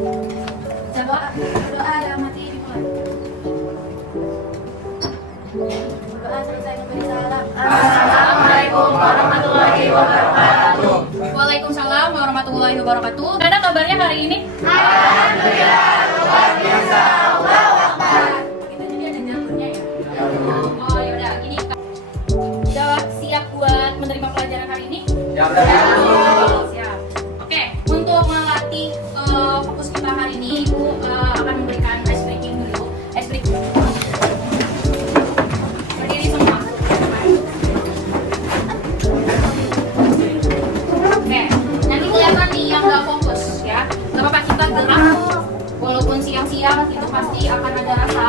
Coba berdoa dalam hati dimulai. Berdoa selesai memberi salam. Assalamualaikum warahmatullahi wabarakatuh. Waalaikumsalam warahmatullahi wabarakatuh. Gimana kabarnya hari ini? Alhamdulillah, luar biasa. Allahu Akbar. Kita jadi ada jalurnya ya. Oh yaudah, gini. Udah siap buat menerima pelajaran hari ini? Siap. Siap. Oke, untuk melatih fokus kita hari ini, Ibu akan memberikan ice breaking dulu. Ice breaking. Berdiri semua. Oke, nanti kelihatan nih yang nggak fokus ya. Gak apa-apa, kita gerak. Walaupun siang-siang itu pasti akan ada rasa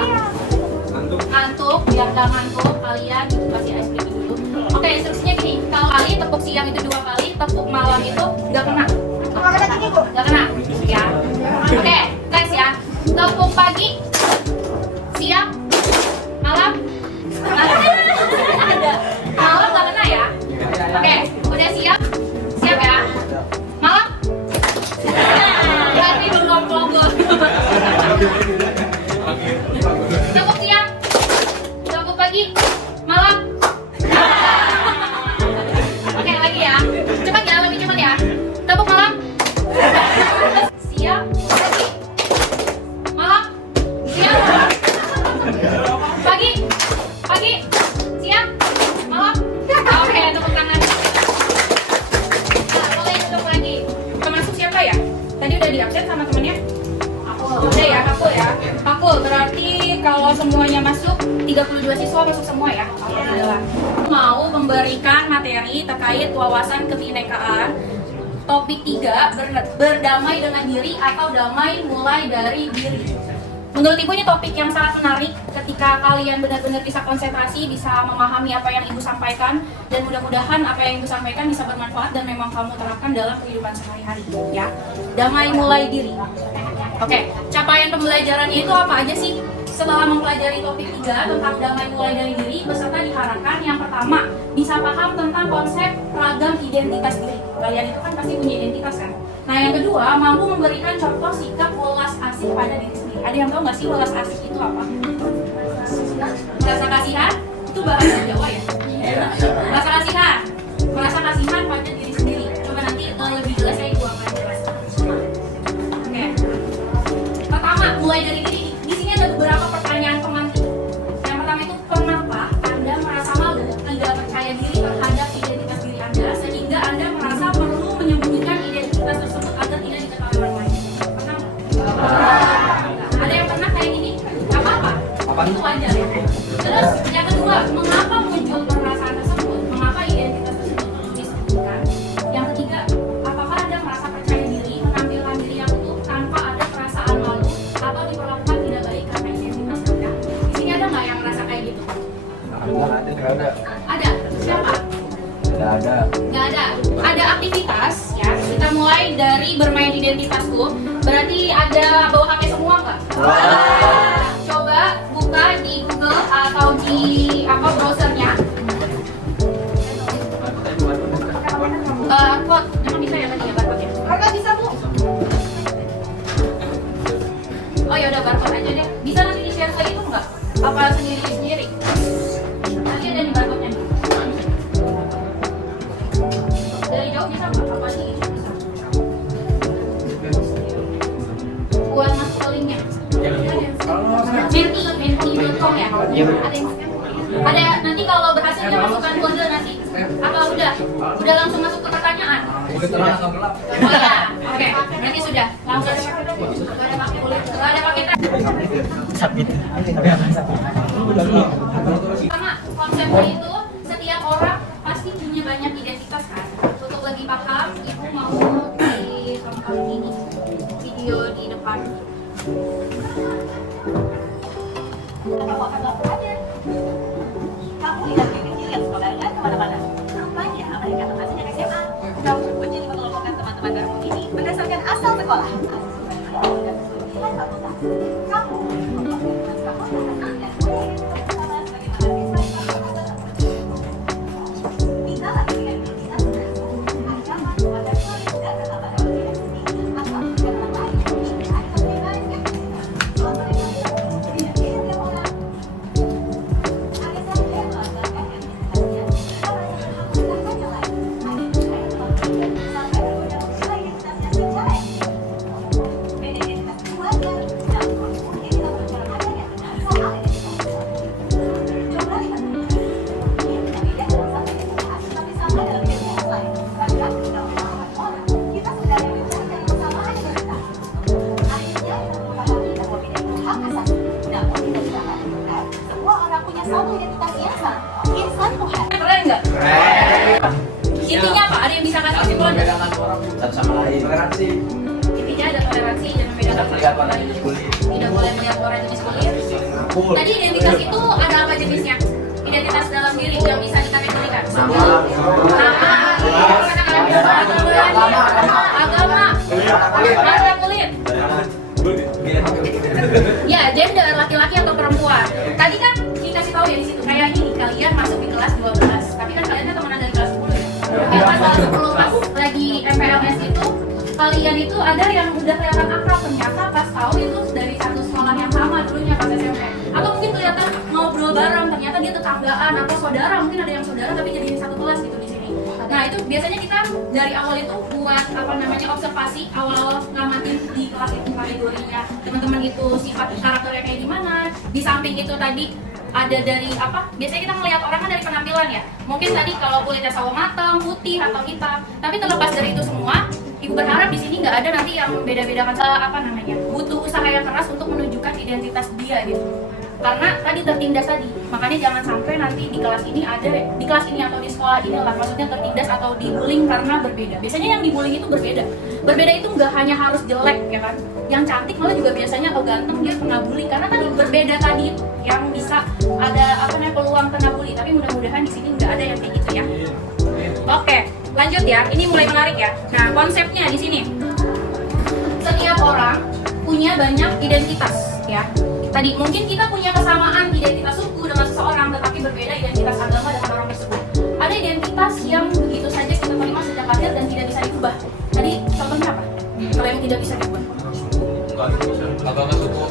ngantuk. Biar nggak ngantuk, kalian kasih ice breaking dulu. Oke, instruksinya gini. Kalau kali tepuk siang itu 2 kali, tepuk malam itu nggak kena. Nggak kena, ya. Oke, next ya. Tepuk pagi, siang, malam, ada. Malam nggak kena ya. Oke, udah siap, siap ya. Malam, berarti belum logo. Tepuk siang, tepuk pagi, malam. Oke, lagi ya. Cepat ya, lebih cepat ya. Tepuk malam. Siang, pagi, malam, siang, pagi, siang, malam. Oke, tepuk tangan. Nah, boleh tepuk lagi. Termasuk siapa ya? Tadi udah di absen sama temennya? Udah ya, Kakul ya. Kakul, berarti kalau semuanya masuk, 32 siswa masuk semua ya? Alhamdulillah. Mau memberikan materi terkait wawasan kebinekaan. Topik 3, berdamai dengan diri atau damai mulai dari diri. Menurut Ibu ini topik yang sangat menarik ketika kalian benar-benar bisa konsentrasi, bisa memahami apa yang Ibu sampaikan, dan mudah-mudahan apa yang Ibu sampaikan bisa bermanfaat dan memang kamu terapkan dalam kehidupan sehari-hari ya. Damai mulai diri. Oke, capaian pembelajarannya itu apa aja sih? Setelah mempelajari topik 3 tentang damai mulai dari diri, peserta diharapkan yang pertama bisa paham tentang konsep ragam identitas diri. Kalian itu kan pasti punya identitas kan? Nah yang kedua, mampu memberikan contoh sikap welas asih pada diri sendiri. Ada yang tahu nggak sih welas asih itu apa? Rasa kasihan? Itu bahasa Jawa ya? Rasa kasihan? Merasa kasihan pada diri sendiri. Coba nanti lebih jelas saya Ibu akan jelaskan. Oke. Pertama, mulai dari diri. Di sini ada beberapa pertanyaan pemantik. Yang pertama itu, kenapa Anda merasa malu, tidak percaya diri terhadap identitas diri Anda, sehingga Anda merasa perlu menyembunyikan identitas tersebut agar tidak diketahui orang lain? Pernah nggak? Ada yang pernah kayak gini? Gak apa-apa. Itu wajar ya. Terus yang kedua, mengapa muncul perasaan tersebut? Mengapa identitas tersebut perlu disebutkan? Yang ketiga, apakah Anda merasa percaya diri, menampilkan diri yang utuh tanpa ada perasaan malu atau diperlakukan tidak baik karena identitas Anda? Di sini ada nggak yang merasa kayak gitu? Ada. Ada. Siapa? Ada. Nggak ada. Ada aktivitas ya. Kita mulai dari bermain identitasku. Berarti ada bawa HP semua nggak? Coba buka di Google atau di browsernya. Barcode, emang bisa ya tadi ya barcode ya? Barcode bisa Bu. Oh ya udah barcode aja deh. Bisa nanti di share ke itu nggak? Apa sendiri? Nanti ada di barcode-nya nih. Dari jauh bisa nggak? Apa sih itu bisa? Buat masuk ke linknya. Menti.com ya? Ada nanti kalau berhasilnya masukkan kode nanti. Apa udah langsung masuk ke pertanyaan? Oh ya, oke. Berarti sudah langsung. Gak ada pakai Sama konsepnya itu setiap orang pasti punya banyak identitas kan. Untuk lebih paham, Ibu mau ditonton ini video di depan. Kamu akan lakukan aja. Kamu tidak kecil yang suka belajar kemana-mana. Rupanya mereka teman sejak SMA. Kamu menjadi mengelompokkan teman-teman baru ini berdasarkan asal sekolah. Dan kesulitan fakultas. Kamu memiliki teman fakultas dan bersama sebagai mahasiswa yang Mintalah pilihan identitas agama, agama dan kesabaran ini atau kegiatan lain. satu sama lain. Toleransi. Intinya ada toleransi, jangan membedakan Melihat warna jenis kulit. tidak boleh melihat orang jenis kulit. Tadi identitas itu ada apa jenisnya? Identitas dalam diri yang bisa dikategorikan. Nama. Agama, warna kulit. Ya, gender, laki-laki atau perempuan. Tadi kan dikasih tahu ya di situ kayak gini, kalian masuk di kelas 12. Tapi kan kalian kan temenan dari kelas 10 ya. Ya pas kelas 10 pas lagi MPLS itu kalian itu ada yang udah kelihatan akrab, ternyata pas tahu itu dari satu sekolah yang sama dulunya pas SMP. Atau mungkin kelihatan ngobrol bareng, ternyata dia tetanggaan atau saudara, mungkin ada yang saudara tapi jadi satu kelas gitu di sini. Nah itu biasanya kita dari awal itu buat apa namanya observasi awal ngamatin di kelas itu kategorinya teman-teman itu sifat karakternya kayak gimana. Di samping itu tadi ada dari apa? Biasanya kita melihat orang kan dari penampilan ya. Mungkin tadi kalau kulitnya sawo matang, putih atau hitam. Tapi terlepas dari itu semua, ibu berharap di sini nggak ada nanti yang beda-bedakan apa namanya. Butuh usaha yang keras untuk menunjukkan identitas dia gitu. Karena tadi tertindas tadi, makanya jangan sampai nanti di kelas ini ada di kelas ini atau di sekolah ini lah maksudnya tertindas atau dibullying karena berbeda. Biasanya yang dibullying itu berbeda. Berbeda itu nggak hanya harus jelek ya kan. Yang cantik malah juga biasanya atau ganteng dia kena bully karena tadi berbeda tadi itu yang bisa ada apa namanya peluang kena bully. Tapi mudah-mudahan di sini nggak ada yang kayak gitu ya. Oke, lanjut ya. Ini mulai menarik ya. Nah konsepnya di sini setiap orang punya banyak identitas ya. Tadi mungkin kita punya kesamaan identitas suku dengan seseorang, tetapi berbeda identitas agama dengan orang tersebut. Ada identitas yang begitu saja kita terima sejak lahir dan tidak bisa diubah. Tadi contohnya apa? Kalau yang tidak bisa diubah? Agama suku.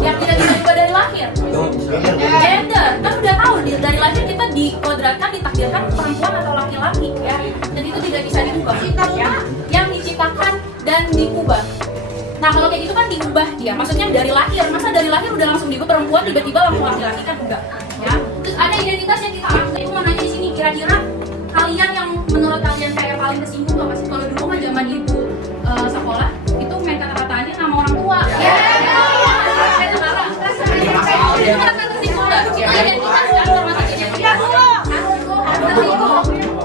Yang tidak bisa diubah dari lahir. Gender, kan udah tahu dari lahir kita dikodratkan, ditakdirkan perempuan atau laki-laki ya. Dan itu tidak bisa diubah. Ya. Yang diciptakan dan diubah. Nah kalau kayak gitu kan diubah dia, maksudnya dari lahir, masa dari lahir udah langsung diubah perempuan tiba-tiba langsung laki-laki kan enggak, ya. Terus ada identitas yang kita ambil, itu mau nanya di sini kira-kira kalian yang menurut kalian kayak paling kesinggung apa sih? Kalau dulu kan zaman ibu sekolah itu main kata-kataannya nama orang tua, ya. Itu merasa tersinggung nggak? Itu identitas kan termasuk identitas.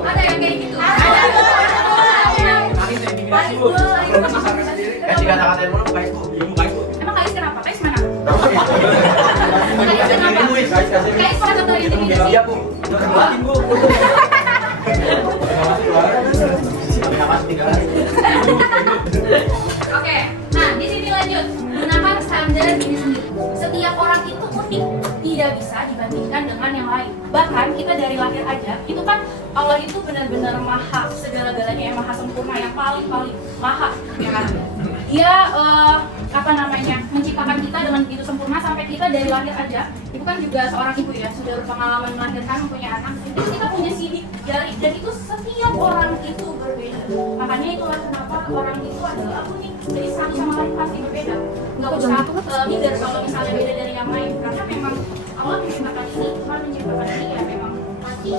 Ada yang kayak gitu. Kasih kata-kata yang mana buka itu? Emang Kais kenapa? Kais mana? Kais kenapa? Kais salah satu intimidasi. Iya bu. Bukain bu. Oke, nah di sini lanjut. Gunakan standar diri sendiri. Setiap orang itu unik, tidak bisa dibandingkan dengan yang lain. Bahkan kita dari lahir aja, itu kan Allah itu benar-benar maha segala-galanya, yang maha sempurna, yang paling maha, ya kan? Dia apa namanya menciptakan kita dengan begitu sempurna sampai kita dari lahir aja. Ibu kan juga seorang ibu ya, sudah berpengalaman melahirkan, mempunyai anak. Itu kita punya sidik jari dan itu setiap orang itu berbeda. Makanya itulah kenapa orang itu adalah unik. Jadi satu sama lain pasti berbeda. Nggak usah minder kalau misalnya beda dari yang lain. Karena memang Allah menciptakan ini, Tuhan menciptakan ini ya memang pasti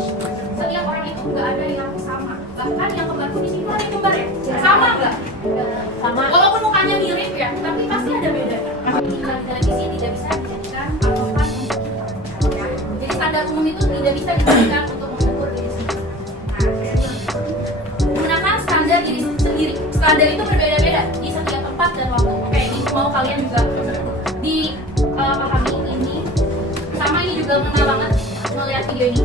setiap orang itu nggak ada yang sama. Bahkan yang kembar pun di sini ada yang kembar ya? Sama nggak? Sama. Walaupun mukanya mirip ya, tapi pasti ada bedanya. Kita di televisi tidak bisa dijadikan patokan untuk ya. Jadi standar umum itu tidak bisa dijadikan untuk mengukur diri sendiri. Nah, gunakan standar diri sendiri. Standar itu berbeda-beda di setiap tempat dan waktu. Oke, ini mau kalian juga dipahami ini. Sama ini juga mengenal banget melihat video ini.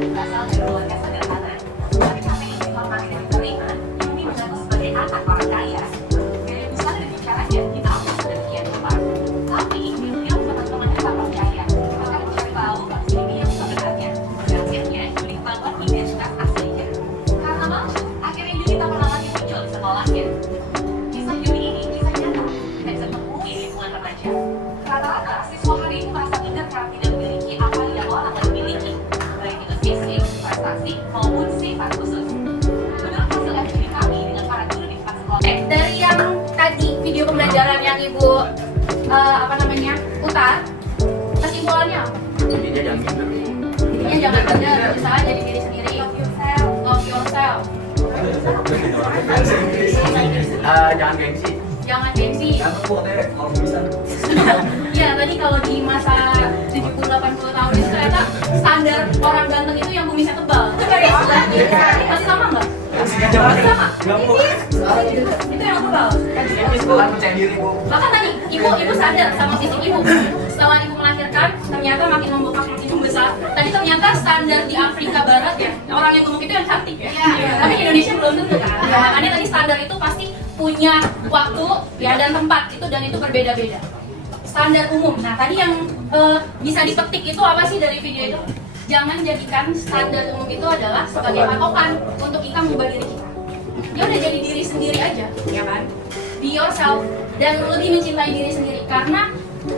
Berasal dari keluarga sederhana, tapi karena informasi yang diterima, kami mengaku sebagai anak orang kaya. Gaya besar dan bicaranya kita akui sedemikian rupa. Tapi yang teman-temannya tak percaya, akan mencari tahu versi ini yang sebenarnya. Akhirnya Yuli bangun identitas aslinya. Karena malu, akhirnya Yuli tak pernah lagi muncul di sekolahnya. Kisah Yuli ini kisah nyata, tidak bisa temui lingkungan remaja. Rata-rata siswa hari ini merasa minder karena tidak memiliki apa yang orang lain miliki. Prestasi maupun sifat khusus. Menurut hasil FGD kami dengan para guru di kelas sekolah. Dari yang tadi video pembelajaran yang ibu apa namanya putar, kesimpulannya apa? Intinya jangan minder. Intinya jangan minder, berusaha jadi diri sendiri. Love yourself. Jangan gengsi. Jangan gengsi. Jangan tepuk deh kalau bisa. Ya tadi kalau di masa 70-80 tahun itu ternyata standar orang ganteng itu yang kumisnya tebal. Masih sama nggak? Sama. Gampang. Itu yang tebal. Tipis bukan percaya diri bu. Bahkan tadi ibu sadar sama fisik ibu. Setelah ibu melahirkan, ternyata makin membengkak makin membesar. Tadi ternyata standar di Afrika Barat ya, orang yang gemuk itu yang cantik ya. Tapi di Indonesia belum tentu kan. Makanya tadi standar itu pasti punya waktu ya dan tempat dan itu berbeda-beda. Standar umum. Nah tadi yang bisa dipetik itu apa sih dari video itu? Jangan jadikan standar umum itu adalah sebagai patokan untuk kita mengubah diri kita. Ya udah jadi diri sendiri aja, ya kan? Be yourself dan lebih mencintai diri sendiri. Karena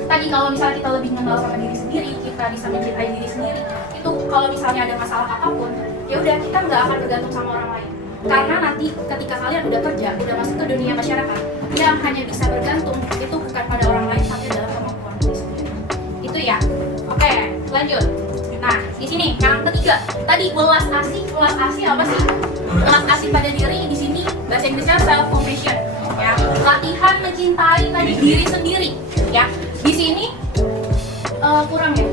tadi kalau misalnya kita lebih mengenal sama diri sendiri, kita bisa mencintai diri sendiri. Itu kalau misalnya ada masalah apapun, ya udah kita nggak akan bergantung sama orang lain. Karena nanti ketika kalian udah kerja, udah masuk ke dunia masyarakat, yang hanya bisa bergantung itu bukan pada orang lain, tapi dalam kemampuan diri sendiri. Itu ya. Oke, lanjut. Nah, di sini yang ketiga, tadi welas asih apa sih? Welas asih pada diri di sini bahasa Inggrisnya self compassion. Ya, latihan mencintai tadi diri sendiri. Ya, di sini kurang ya,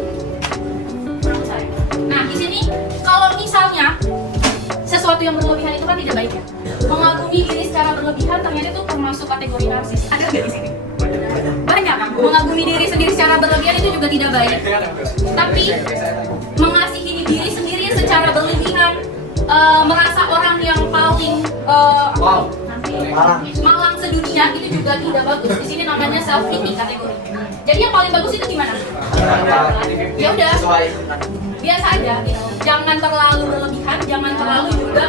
kurang saya. Nah, di sini kalau misalnya sesuatu yang berlebihan itu kan tidak baik ya. Mengagumi diri secara berlebihan ternyata itu termasuk kategori narsis. Ada nggak di sini? Banyak. Mengagumi diri sendiri secara berlebihan itu juga tidak baik. Tapi mengasihi diri sendiri secara berlebihan, merasa orang yang paling malang sedunia itu juga tidak bagus. Di sini namanya self pity kategori. Jadi yang paling bagus itu gimana? Ya udah, biasa aja gitu. Jangan terlalu berlebihan, jangan terlalu juga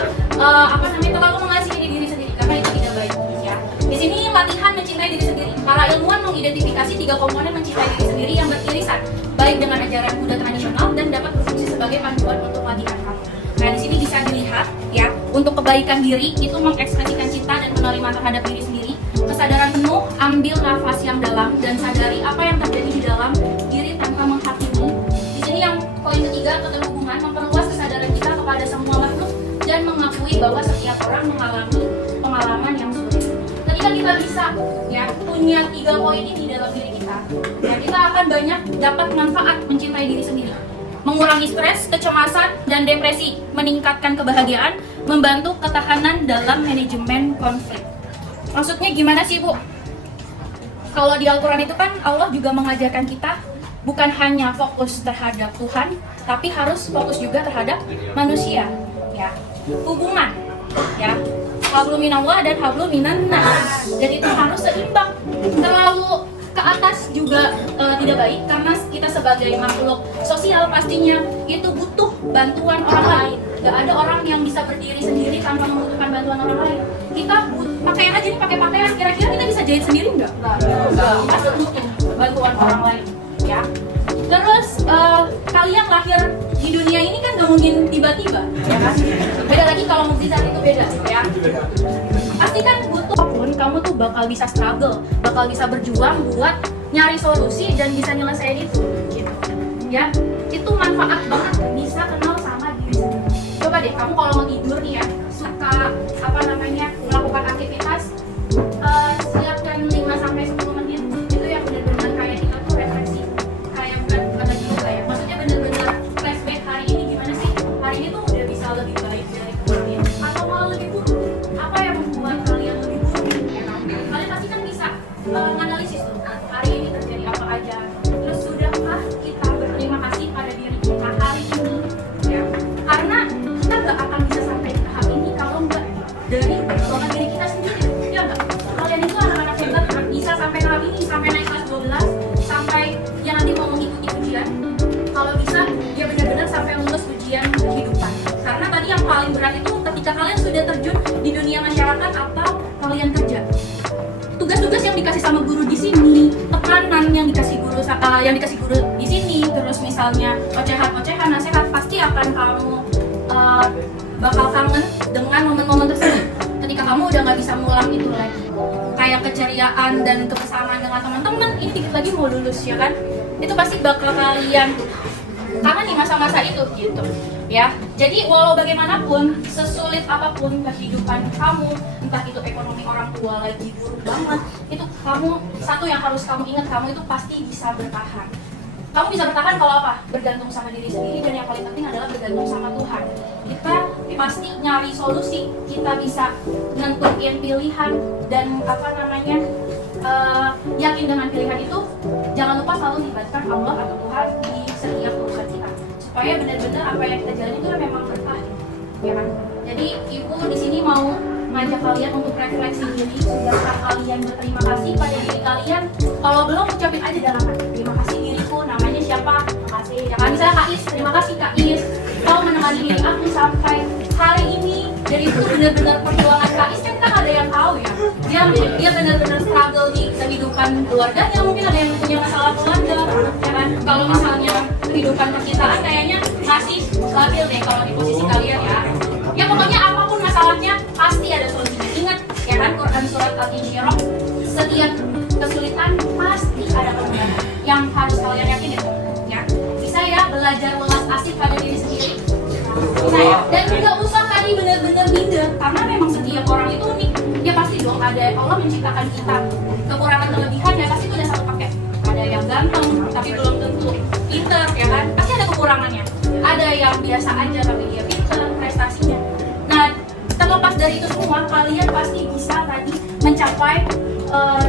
terlalu mengasihi diri sendiri karena itu tidak baik ya. Di sini latihan mencintai diri sendiri. Para ilmuwan mengidentifikasi 3 komponen mencintai diri sendiri yang beririsan, baik dengan ajaran Buddha tradisional dan dapat berfungsi sebagai panduan untuk latihan kamu. Nah, di sini bisa dilihat ya, untuk kebaikan diri itu mengekspresikan cinta dan menerima terhadap diri sendiri. Kesadaran penuh, ambil nafas yang dalam dan sadari apa yang terjadi di dalam diri tanpa menghakimi. Di sini yang poin ketiga, keterhubungan, memperluas kesadaran kita kepada semua makhluk dan mengakui bahwa setiap orang mengalami pengalaman yang sulit. Ketika kita bisa ya punya 3 poin ini dalam diri kita, ya kita akan banyak dapat manfaat mencintai diri sendiri. Mengurangi stres, kecemasan, dan depresi, meningkatkan kebahagiaan, membantu ketahanan dalam manajemen konflik. Maksudnya gimana sih Bu? Kalau di Al-Quran itu kan Allah juga mengajarkan kita bukan hanya fokus terhadap Tuhan, tapi harus fokus juga terhadap manusia, ya, hubungan, ya, hablum minallah dan hablum minannas, dan itu harus seimbang. Terlalu ke atas juga tidak baik karena kita sebagai makhluk sosial pastinya itu butuh bantuan orang lain. Gak ada orang yang bisa berdiri sendiri tanpa membutuhkan bantuan orang lain. Kita pakaian aja nih, pakai pakaian, kira-kira kita bisa jahit sendiri nggak? Pasti butuh bantuan orang lain, ya. Terus kalian lahir di dunia ini kan gak mungkin tiba-tiba, ya kan? Beda lagi kalau mukjizat itu beda, ya. Pasti kan butuh pun kamu tuh bakal bisa struggle, bakal bisa berjuang buat nyari solusi dan bisa nyelesain itu, gitu. Ya, itu manfaat banget bisa kenal sama diri sendiri. Coba deh kamu kalau mau tidur nih ya, suka melakukan aktivitas, siapkan 5-10 menit itu yang benar-benar kayak kita tuh refleksi, kayak bukan lagi yoga ya, maksudnya benar-benar flashback hari ini gimana sih, hari ini tuh udah bisa lebih baik dari kemarin atau malah lebih buruk, apa yang membuat kalian lebih buruk ya kan? Kalian pasti kan bisa menganalisis tuh hari ini terjadi apa aja, terus sudahkah kita berterima kasih pada diri kita hari ini ya, karena kita nggak akan bisa sampai ke tahap ini kalau nggak dari perjuangan diri kita sendiri, ya nggak? Kalian itu anak-anak hebat bisa sampai tahap ini, sampai naik kelas 12, sampai yang nanti mau mengikuti ujian, kalau bisa dia benar-benar sampai lulus ujian kehidupan. Karena tadi yang paling berat itu ketika kalian sudah terjun di dunia masyarakat atau kalian kerja. Tugas-tugas yang dikasih sama guru di sini, tekanan yang dikasih guru di sini, terus misalnya ocehan-ocehan, nasihat, pasti akan kamu bakal kangen dengan momen-momen tersebut. Ketika kamu udah nggak bisa ngulang itu lagi, kayak keceriaan dan kebersamaan dengan teman-teman, ini dikit lagi mau lulus ya kan? Itu pasti bakal kalian kangen di masa-masa itu gitu. Ya, jadi walau bagaimanapun, sesulit apapun kehidupan kamu, entah itu ekonomi orang tua lagi buruk banget, itu kamu, satu yang harus kamu ingat, kamu itu pasti bisa bertahan. Kamu bisa bertahan kalau apa? Bergantung sama diri sendiri, dan yang paling penting adalah bergantung sama Tuhan. Kita pasti nyari solusi, kita bisa nentuin pilihan dan yakin dengan pilihan itu. Jangan lupa selalu libatkan Allah atau Tuhan di setiap urusan kita, supaya benar-benar apa yang kita jalani itu memang berkah, ya kan? Jadi ibu di sini mau ngajak kalian untuk refleksi diri. Sudahkah kalian berterima kasih pada diri kalian? Kalau belum, ucapin aja dalam hati, terima kasih diriku, namanya siapa? Terima kasih. Ya kan, misalnya Kak Is, terima kasih Kak Is, kau menemani diri aku sampai hari ini. Dan itu benar-benar perjuangan Kak Is, kan kita nggak ada yang tahu ya. Dia benar-benar struggle di kehidupan keluarganya, mungkin ada yang punya masalah keluarga, ya kan? Kalau misalnya kehidupan percintaan kayaknya masih stabil deh kalau di posisi kalian ya. Ya pokoknya apapun masalahnya pasti ada solusinya. Ingat ya kan, Quran surat Al-Insyirah, setiap kesulitan pasti ada kemudahan. Yang harus kalian yakin itu ya. Bisa ya belajar welas asih pada diri sendiri. Bisa ya. Dan nggak usah tadi benar-benar minder, karena memang setiap orang itu unik. Ya pasti dong, ada Allah menciptakan kita kekurangan kelebihan ya, pasti itu ada satu paket. Ada yang ganteng tapi belum tentu pinter ya kan, pasti ada kekurangannya. Ada yang biasa aja tapi dia pinter prestasinya. Nah, terlepas dari itu semua, kalian pasti bisa tadi mencapai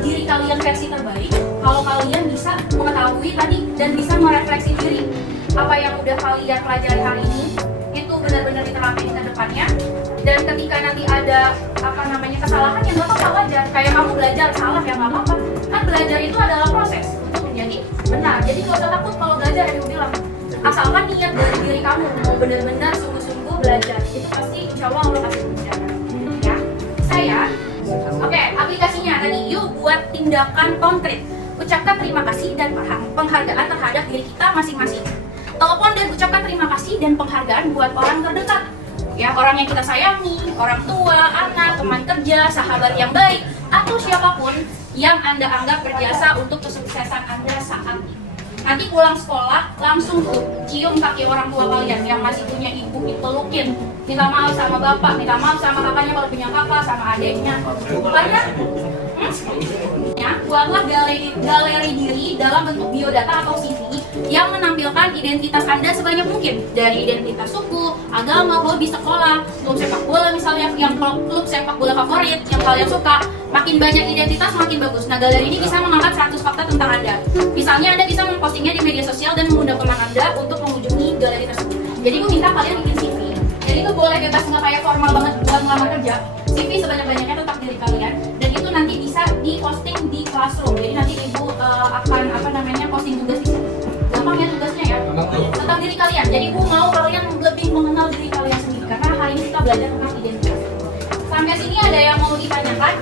diri kalian versi terbaik kalau kalian bisa mengetahui tadi dan bisa merefleksi diri apa yang udah kalian pelajari hari ini itu benar-benar diterapin ke depannya. Dan ketika nanti ada kesalahan yang nggak apa-apa, wajar. Kayak kamu belajar salah ya nggak apa-apa, kan belajar itu adalah proses untuk menjadi benar. Jadi nggak usah takut kalau belajar, yang bilang asalkan niat dari diri kamu mau benar-benar sungguh-sungguh belajar, itu pasti insya Allah Allah kasih kemudahan ya. Saya oke, aplikasinya tadi, yuk buat tindakan konkret, ucapkan terima kasih dan penghargaan terhadap diri kita masing-masing. Telepon dan ucapkan terima kasih dan penghargaan buat orang terdekat ya, orang yang kita sayangi, orang tua, anak, teman kerja, sahabat yang baik, atau siapapun yang Anda anggap berjasa untuk kesuksesan Anda saat ini. Nanti pulang sekolah langsung tuh cium kaki orang tua kalian yang masih punya ibu, dipelukin, minta maaf sama bapak, minta maaf sama kakaknya kalau punya kakak, sama adiknya. Karena buatlah galeri diri dalam bentuk biodata atau CV yang menampilkan identitas Anda sebanyak mungkin, dari identitas suku, agama, hobi, sekolah, klub sepak bola misalnya, yang klub sepak bola favorit yang kalian suka. Makin banyak identitas makin bagus. Nah, galeri ini bisa mengangkat 100 fakta tentang Anda. Misalnya Anda bisa mempostingnya di media sosial dan mengundang teman Anda untuk mengunjungi galeri tersebut. Jadi gue minta kalian bikin CV. Jadi itu boleh bebas, nggak kayak formal banget buat ngelamar kerja. CV sebanyak-banyaknya tentang diri kalian, dan itu nanti bisa diposting di Classroom. Jadi nanti ibu akan posting tugas di sini. Gampang ya tugasnya ya, tentang diri kalian. Jadi ibu mau kalian lebih mengenal diri kalian sendiri, karena hari ini kita belajar tentang identitas. Sampai sini ada yang mau ditanyakan?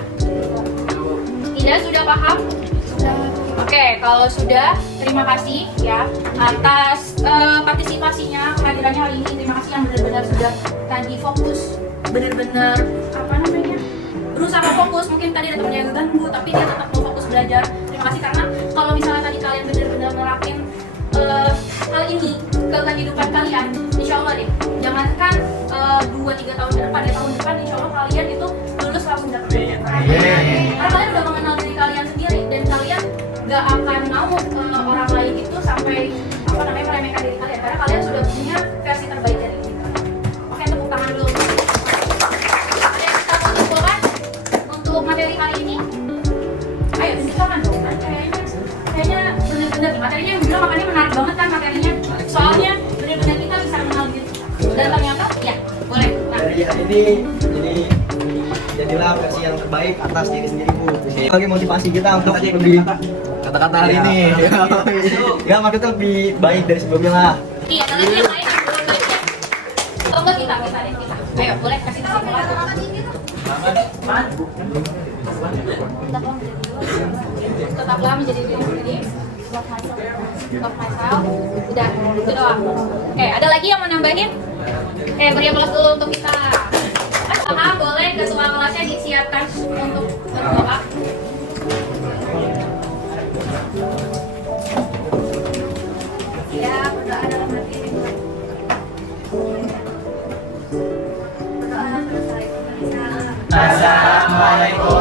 Tidak, sudah paham? Oke, kalau sudah, terima kasih ya atas partisipasinya, kehadirannya hari ini. Terima kasih yang benar-benar sudah tadi fokus, benar-benar berusaha fokus. Mungkin tadi ada temennya yang ganggu, tapi dia tetap mau fokus belajar. Terima kasih, karena kalau misalnya tadi kalian benar-benar nerapin hal ini ke kehidupan kalian, insya Allah deh, jangankan 2-3 tahun ke depan, tahun depan insya Allah kalian itu lulus langsung dapat. Karena kalian udah mengenal diri kalian sendiri, dan kalian gak akan mau orang lain itu sampai meremehkan diri kalian, karena kalian sudah punya versi terbaik dari diri kalian. Oke, tepuk tangan dulu. Ada yang kita kumpulkan untuk materi hari ini? Ayo silakan dong, kayaknya benar-benar materinya yang bilang, makanya menarik banget kan materinya, soalnya benar-benar kita bisa mengenal diri kita. Dan ternyata ya boleh. Nah, dari hari ini jadilah versi yang terbaik atas diri sendiri, Bu. Sebagai motivasi kita untuk lebih kata-kata hari ini. Ya, maksudnya lebih baik dari sebelumnya lah. Iya, tapi yang lain yang belum baik ya. Atau enggak kita. Ayo, boleh kasih kesimpulan. Tetaplah menjadi diri sendiri. Love myself. Udah, itu doang. Oke, ada lagi yang mau nambahin? Beri aplaus dulu untuk kita. Boleh ketua kelasnya disiapkan untuk berdoa. Ya, berdoa dalam hati. Berdoa selesai. Assalamualaikum.